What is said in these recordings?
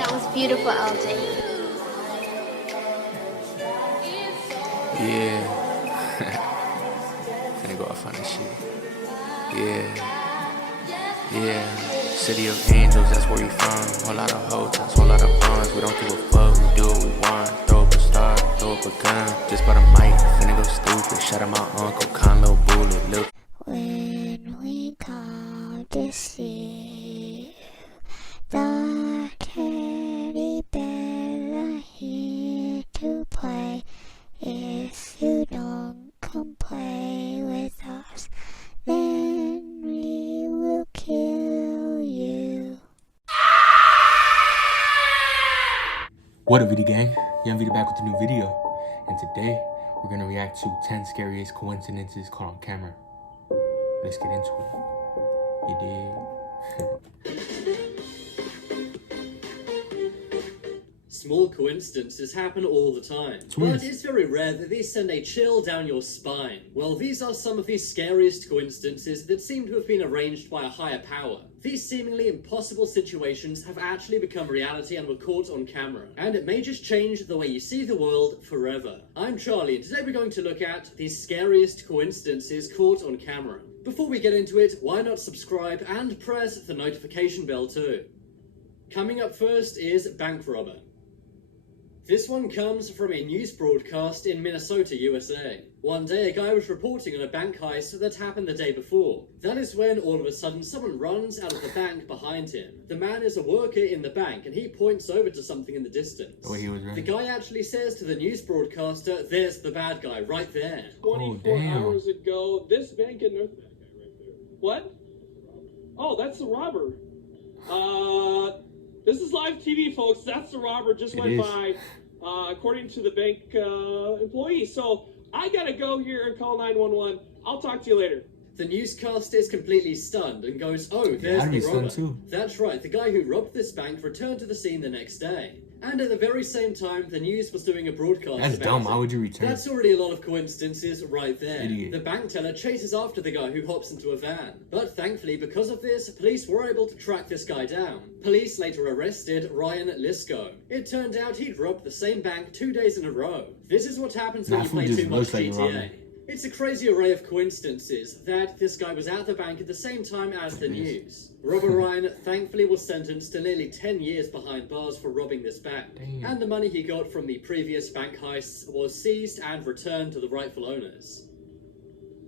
That was beautiful, LJ. Yeah. Finna go off on this shit. Yeah. City of angels, that's where we from. Whole lot of hotels, whole lot of bonds. We don't give a fuck, we do what we want. Throw up a star, throw up a gun. Just bought a mic, finna go stupid. Shout out my uncle, con little bullet. Look. When we come to see the teddy bears are here to play. If you don't come play with us, then we will kill you. What up, VD gang? Young VD back with a new video. And today, we're gonna react to 10 scariest coincidences caught on camera. Let's get into it. You dig? Small coincidences happen all the time, but it's very rare that these send a chill down your spine. Well, these are some of the scariest coincidences that seem to have been arranged by a higher power. These seemingly impossible situations have actually become reality and were caught on camera, and it may just change the way you see the world forever. I'm Charlie, and today we're going to look at the scariest coincidences caught on camera. Before we get into it, why not subscribe and press the notification bell too? Coming up first is bank robber. This one comes from a news broadcast in Minnesota, USA. One day, a guy was reporting on a bank heist that happened the day before. That is when, all of a sudden, someone runs out of the bank behind him. The man is a worker in the bank, and he points over to something in the distance. The guy actually says to the news broadcaster, "There's the bad guy, right there." 24 hours ago, this bank in North... What? Oh, that's the robber. This is live TV, folks. That's the robber just went by, according to the bank employee. So I gotta go here and call 911. I'll talk to you later. The newscaster is completely stunned and goes, "Oh, there's the robber." That's right, the guy who robbed this bank returned to the scene the next day. And at the very same time, the news was doing a broadcast That's about dumb. it. Why would you return? That's already a lot of coincidences right there. Idiot. The bank teller chases after the guy who hops into a van. But thankfully, because of this, police were able to track this guy down. Police later arrested Ryan Lisco. It turned out he'd robbed the same bank 2 days in a row. This is what happens when you play too much GTA. It's a crazy array of coincidences that this guy was at the bank at the same time as the news. Robber Ryan thankfully was sentenced to nearly 10 years behind bars for robbing this bank. And the money he got from the previous bank heists was seized and returned to the rightful owners.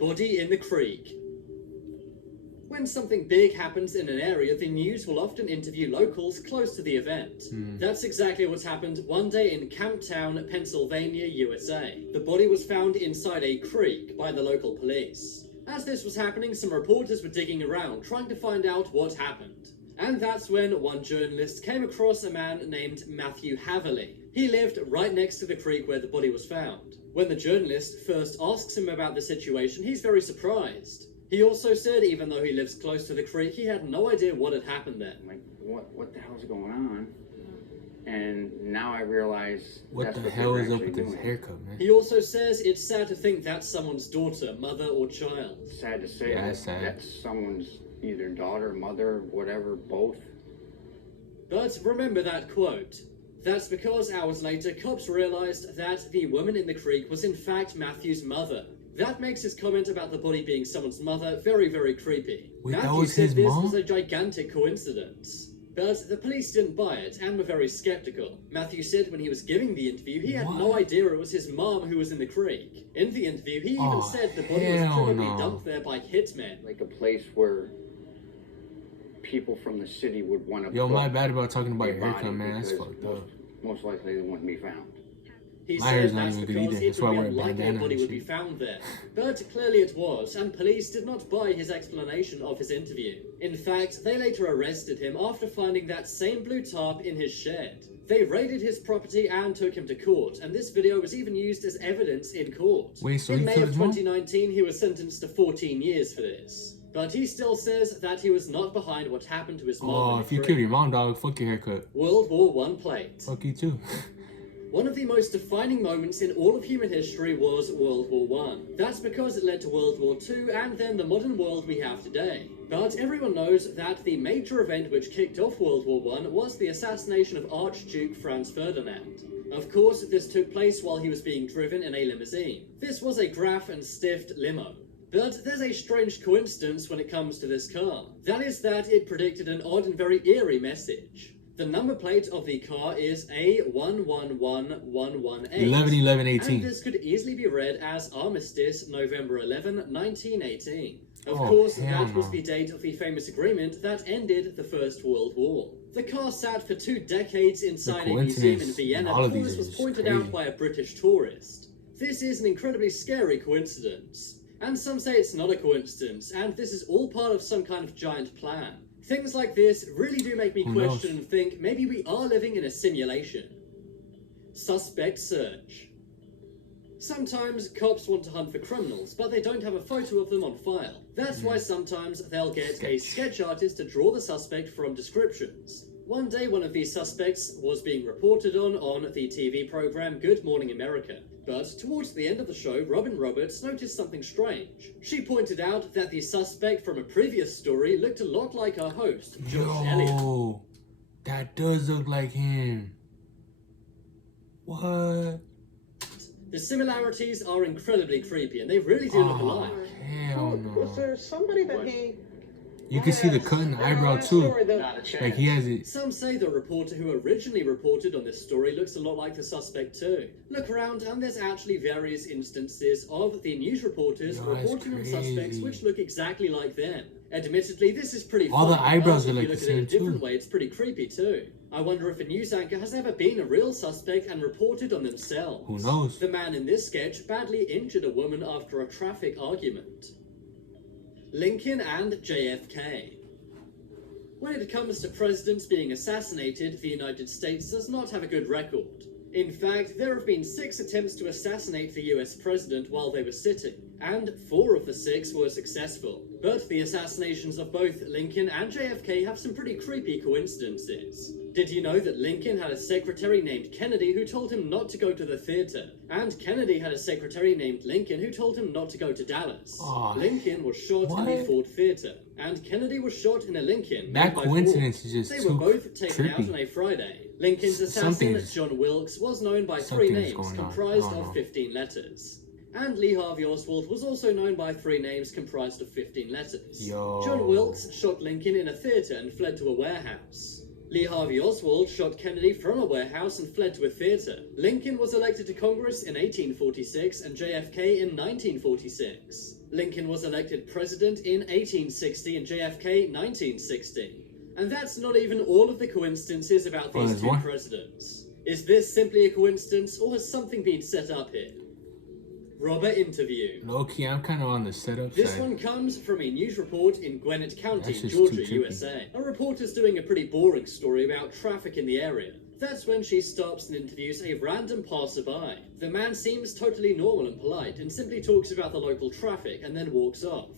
Body in the creek. When something big happens in an area, the news will often interview locals close to the event. That's exactly what's happened one day in Camptown, Pennsylvania, USA. The body was found inside a creek by the local police. As this was happening, some reporters were digging around, trying to find out what happened. And that's when one journalist came across a man named Matthew Haverly. He lived right next to the creek where the body was found. When the journalist first asks him about the situation, he's very surprised. He also said even though he lives close to the creek, he had no idea what had happened there. Like, what the hell's going on? And now I realize what the hell is up with this haircut, man? He also says it's sad to think that's someone's daughter, mother, or child. Sad to say that's someone's either daughter, mother, whatever, both. But remember that quote. That's because hours later, cops realized that the woman in the creek was in fact Matthew's mother. That makes his comment about the body being someone's mother very, very creepy. Wait, Matthew said this was a gigantic coincidence. But the police didn't buy it and were very skeptical. Matthew said when he was giving the interview, he had no idea it was his mom who was in the creek. In the interview, he even said the body was probably dumped there by hitmen. Like a place where people from the city would want to. Yo, my bad about talking about your haircut, man. That's fucked up. Most likely they wouldn't be found. He said that's because it would be unlikely a body would be found there. But clearly it was, and police did not buy his explanation of his interview. In fact, they later arrested him after finding that same blue tarp in his shed. They raided his property and took him to court, and this video was even used as evidence in court. In May of 2019, he was sentenced to 14 years for this. But he still says that he was not behind what happened to his mom. Oh, if you killed your mom, dog, fuck your haircut. World War I plate. Fuck you too. One of the most defining moments in all of human history was World War I. That's because it led to World War II and then the modern world we have today. But everyone knows that the major event which kicked off World War I was the assassination of Archduke Franz Ferdinand. Of course, this took place while he was being driven in a limousine. This was a Graf and Stift limo. But there's a strange coincidence when it comes to this car. That is that it predicted an odd and very eerie message. The number plate of the car is A111118. 11-11-18. And this could easily be read as Armistice, November 11, 1918. Of course, that was the date of the famous agreement that ended the First World War. The car sat for 2 decades inside a museum in Vienna before this was pointed out by a British tourist. This is an incredibly scary coincidence. And some say it's not a coincidence, and this is all part of some kind of giant plan. Things like this really do make me question and think maybe we are living in a simulation. Suspect search. Sometimes cops want to hunt for criminals, but they don't have a photo of them on file. That's why sometimes they'll get a sketch artist to draw the suspect from descriptions. One day one of these suspects was being reported on the TV program Good Morning America. But towards the end of the show, Robin Roberts noticed something strange. She pointed out that the suspect from a previous story looked a lot like our host, Josh Elliott. That does look like him. What? The similarities are incredibly creepy, and they really do look alike. Hell no. Was there somebody that he... You can see the cut in the eyebrow too. Like he has it. Some say the reporter who originally reported on this story looks a lot like the suspect too. Look around and there's actually various instances of the news reporters reporting on suspects which look exactly like them. Admittedly, this is pretty funny. All the eyebrows are like the same too. If you look at it in a different way, it's pretty creepy too. I wonder if a news anchor has ever been a real suspect and reported on themselves. Who knows? The man in this sketch badly injured a woman after a traffic argument. Lincoln and JFK. When it comes to presidents being assassinated, the United States does not have a good record. In fact, there have been 6 attempts to assassinate the US president while they were sitting, and 4 of the 6 were successful. But the assassinations of both Lincoln and JFK have some pretty creepy coincidences. Did you know that Lincoln had a secretary named Kennedy who told him not to go to the theater? And Kennedy had a secretary named Lincoln who told him not to go to Dallas. Lincoln was shot in the Ford Theater, and Kennedy was shot in a Lincoln. That coincidence is just They were both taken out on a Friday. Lincoln's assassin, John Wilkes, was known by 3 names comprised of 15 letters. And Lee Harvey Oswald was also known by 3 names comprised of 15 letters. John Wilkes shot Lincoln in a theater and fled to a warehouse. Lee Harvey Oswald shot Kennedy from a warehouse and fled to a theater. Lincoln was elected to Congress in 1846 and JFK in 1946. Lincoln was elected president in 1860 and JFK 1960. And that's not even all of the coincidences about these 2 presidents. Is this simply a coincidence, or has something been set up here? Robber interview. Low-key, I'm kind of on the setup This side. one comes from a news report in Gwinnett County, Georgia, USA. A reporter's doing a pretty boring story about traffic in the area. That's when she stops and interviews a random passerby. The man seems totally normal and polite and simply talks about the local traffic and then walks off.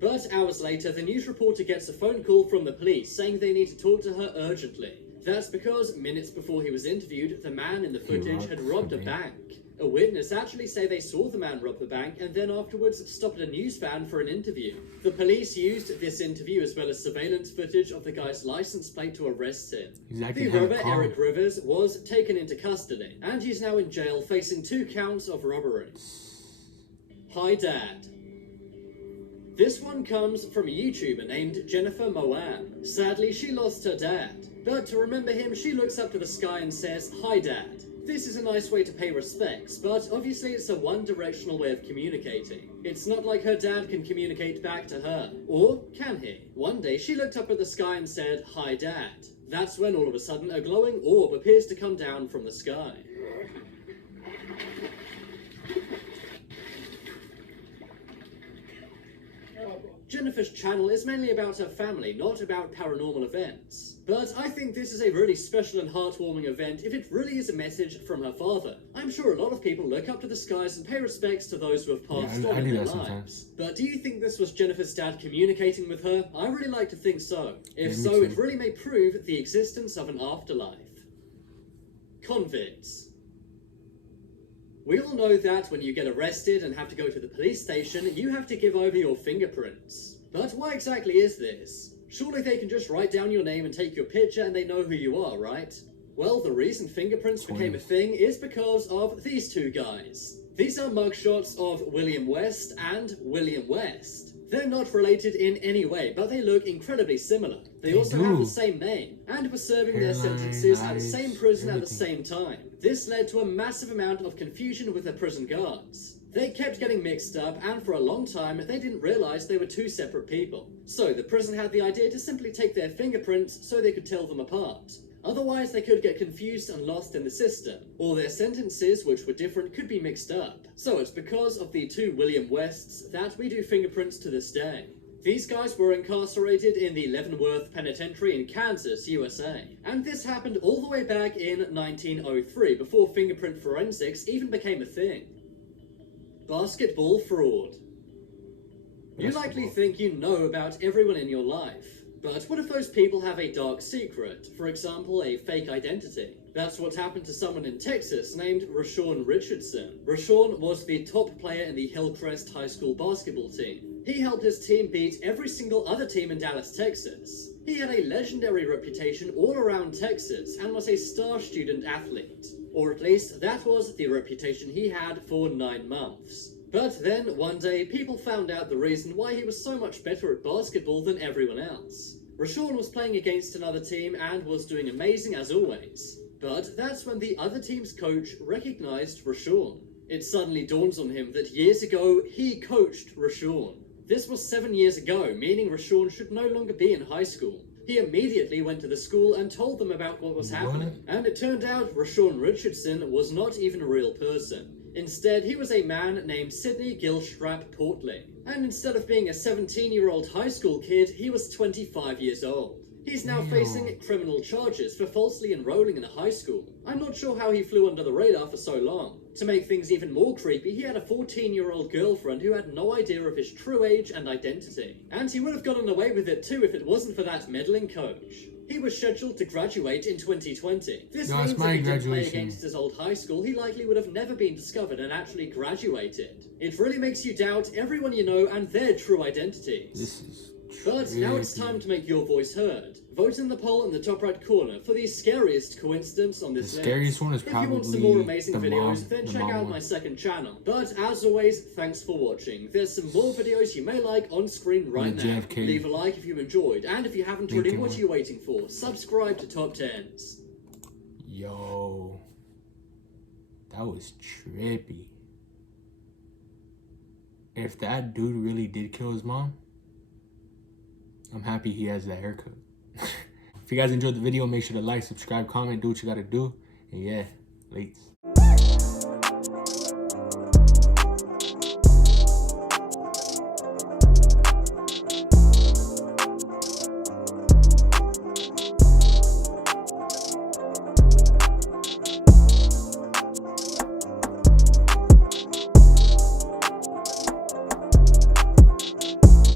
But hours later, the news reporter gets a phone call from the police saying they need to talk to her urgently. That's because minutes before he was interviewed, the man in the footage had robbed a bank. A witness actually say they saw the man rob the bank and then afterwards stopped a news van for an interview. The police used this interview as well as surveillance footage of the guy's license plate to arrest him. The robber, Eric Rivers, was taken into custody and he's now in jail facing 2 counts of robbery. Hi Dad. This one comes from a YouTuber named Jennifer Moan. Sadly, she lost her dad. But to remember him, she looks up to the sky and says, "Hi Dad." This is a nice way to pay respects, but obviously it's a one-directional way of communicating. It's not like her dad can communicate back to her. Or can he? One day she looked up at the sky and said, "Hi Dad." That's when all of a sudden a glowing orb appears to come down from the sky. Jennifer's channel is mainly about her family, not about paranormal events. But I think this is a really special and heartwarming event if it really is a message from her father. I'm sure a lot of people look up to the skies and pay respects to those who have passed on in their lives. But do you think this was Jennifer's dad communicating with her? I really like to think so. If so, it really may prove the existence of an afterlife. Convicts. We all know that when you get arrested and have to go to the police station, you have to give over your fingerprints. But why exactly is this? Surely they can just write down your name and take your picture and they know who you are, right? Well, the reason fingerprints became a thing is because of these two guys. These are mugshots of William West and William West. They're not related in any way, but they look incredibly similar. They also have the same name, and were serving their sentences at the same prison at the same time. This led to a massive amount of confusion with the prison guards. They kept getting mixed up, and for a long time, they didn't realize they were two separate people. So the prison had the idea to simply take their fingerprints so they could tell them apart. Otherwise, they could get confused and lost in the system, or their sentences, which were different, could be mixed up. So it's because of the two William Wests that we do fingerprints to this day. These guys were incarcerated in the Leavenworth Penitentiary in Kansas, USA. And this happened all the way back in 1903, before fingerprint forensics even became a thing. Basketball fraud. You likely think you know about everyone in your life. But what if those people have a dark secret? For example, a fake identity. That's what happened to someone in Texas named Rashawn Richardson. Rashawn was the top player in the Hillcrest High School basketball team. He helped his team beat every single other team in Dallas, Texas. He had a legendary reputation all around Texas and was a star student athlete. Or at least that was the reputation he had for 9 months. But then, one day, people found out the reason why he was so much better at basketball than everyone else. Rashawn was playing against another team and was doing amazing as always. But that's when the other team's coach recognized Rashawn. It suddenly dawns on him that years ago, he coached Rashawn. This was 7 years ago, meaning Rashawn should no longer be in high school. He immediately went to the school and told them about what was happening. And it turned out Rashawn Richardson was not even a real person. Instead, he was a man named Sidney Gilstrap Portley. And instead of being a 17-year-old high school kid, he was 25 years old. He's now facing criminal charges for falsely enrolling in a high school. I'm not sure how he flew under the radar for so long. To make things even more creepy, he had a 14-year-old girlfriend who had no idea of his true age and identity. And he would have gotten away with it too if it wasn't for that meddling coach. He was scheduled to graduate in 2020. This means if he didn't play against his old high school, he likely would have never been discovered and actually graduated. It really makes you doubt everyone you know and their true identities. But now it's time to make your voice heard. Vote in the poll in the top right corner for the scariest coincidence on this list. The scariest one is probably if you want some more amazing videos, then check out my second channel. But as always, thanks for watching. There's some more videos you may like on screen right now. Leave a like if you enjoyed, and if you haven't already, what are you waiting for? Subscribe to Top 10s. Yo, that was trippy. If that dude really did kill his mom, I'm happy he has that haircut. If you guys enjoyed the video, make sure to like, subscribe, comment, do what you gotta do. And yeah, late.